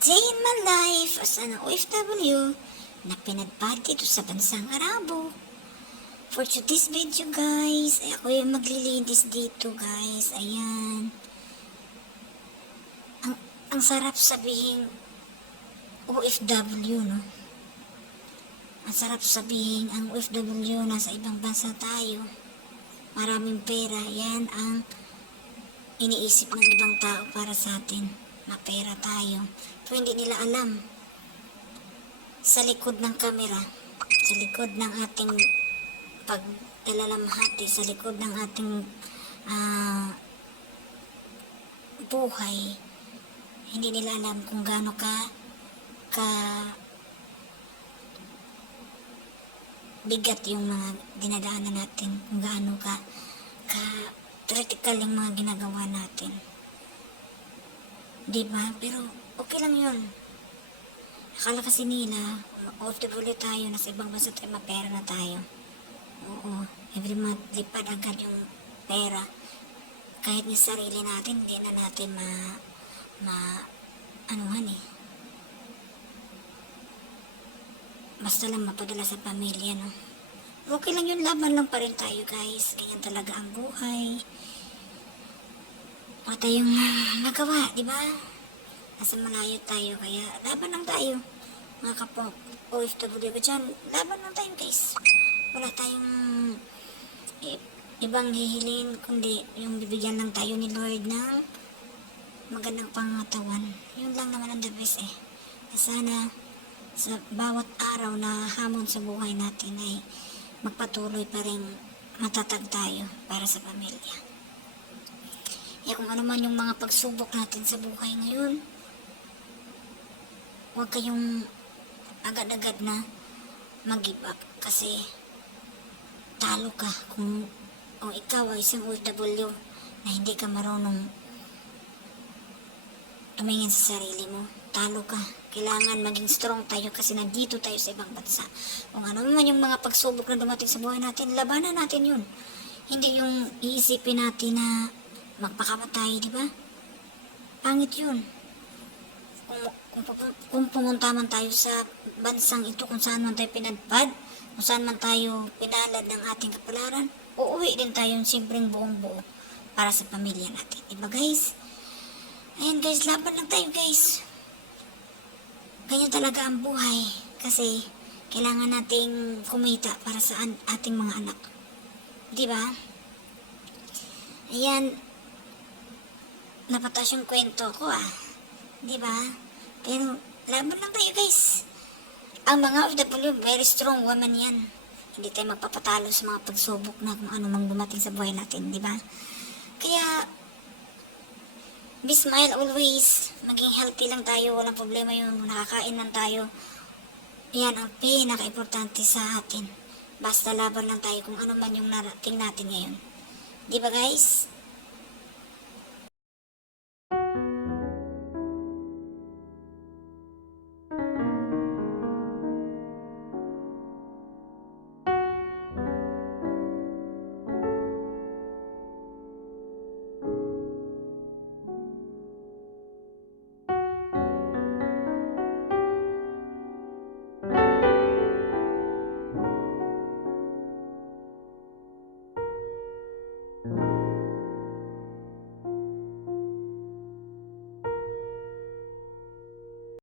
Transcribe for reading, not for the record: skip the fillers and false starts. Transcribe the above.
day in my life as an OFW na pinadpad dito sa bansang Arabo. For today's video guys, ay ako yung maglilinis dito guys. Ayan. Ang sarap sabihin OFW, no? Ang sarap sabihin ang OFW nasa ibang bansa tayo. Maraming pera. Yan ang iniisip ng ibang tao para sa atin. Mapera tayo. Pero hindi nila alam. Sa likod ng kamera, sa likod ng ating pagdalalamhati, sa likod ng ating buhay, hindi nila alam kung gaano ka bigat yung mga dinadaanan natin, kung gaano ka critical yung mga ginagawa natin. Diba? Pero okay lang yun. Akala kasi nila, OFW tayo, nasa ibang bansa tayo, mapera na tayo. Oo, every month, lipad agad yung pera. Kahit yung sarili natin, hindi na natin basta lang mapadala sa pamilya, no? Okay lang yun, laban lang pa rin tayo, guys. Ganyan talaga ang buhay. Wala tayong nagawa, di ba? Nasa malayo tayo, kaya laban lang tayo. Mga kapwa OFW ko dyan, laban lang tayo, guys. Wala tayong ibang hihilin, kundi yung bibigyan lang tayo ni Lord ng magandang pangatawan. Yun lang naman ang the best eh. Sana sa bawat araw na hamon sa buhay natin ay magpatuloy pa rin matatag tayo para sa pamilya. Kung ano man yung mga pagsubok natin sa buhay ngayon, huwag kayong agad-agad na mag-give up kasi talo ka kung ikaw ay isang OFW na hindi ka marunong tumingin sa sarili mo. Talo ka. Kailangan maging strong tayo kasi nandito tayo sa ibang bansa. Kung ano man yung mga pagsubok na dumating sa buhay natin, labanan natin yun. Hindi yung iisipin natin na magpakamatay, di ba? Pangit yun. Kung pumunta man tayo sa bansang ito, kung saan man tayo pinadpad, kung saan man tayo pinalad ng ating kapalaran, uuwi din tayo simpleng buong buo para sa pamilya natin. Diba guys? Ayan guys, laban lang tayo guys. Ganyan talaga ang buhay kasi kailangan nating kumita para sa ating mga anak. Diba? Ayan, napatas yung kwento ko diba? Pero laban lang tayo guys. Ang mga OFW, very strong woman yan. Hindi tayo magpapatalo sa mga pagsubok na kung ano mang dumating sa buhay natin, diba? Kaya be smile always. Maging healthy lang tayo. Walang problema yung nakakain lang tayo. Yan ang pinaka-importante sa atin. Basta laban lang tayo kung ano man yung narating natin ngayon. Diba guys?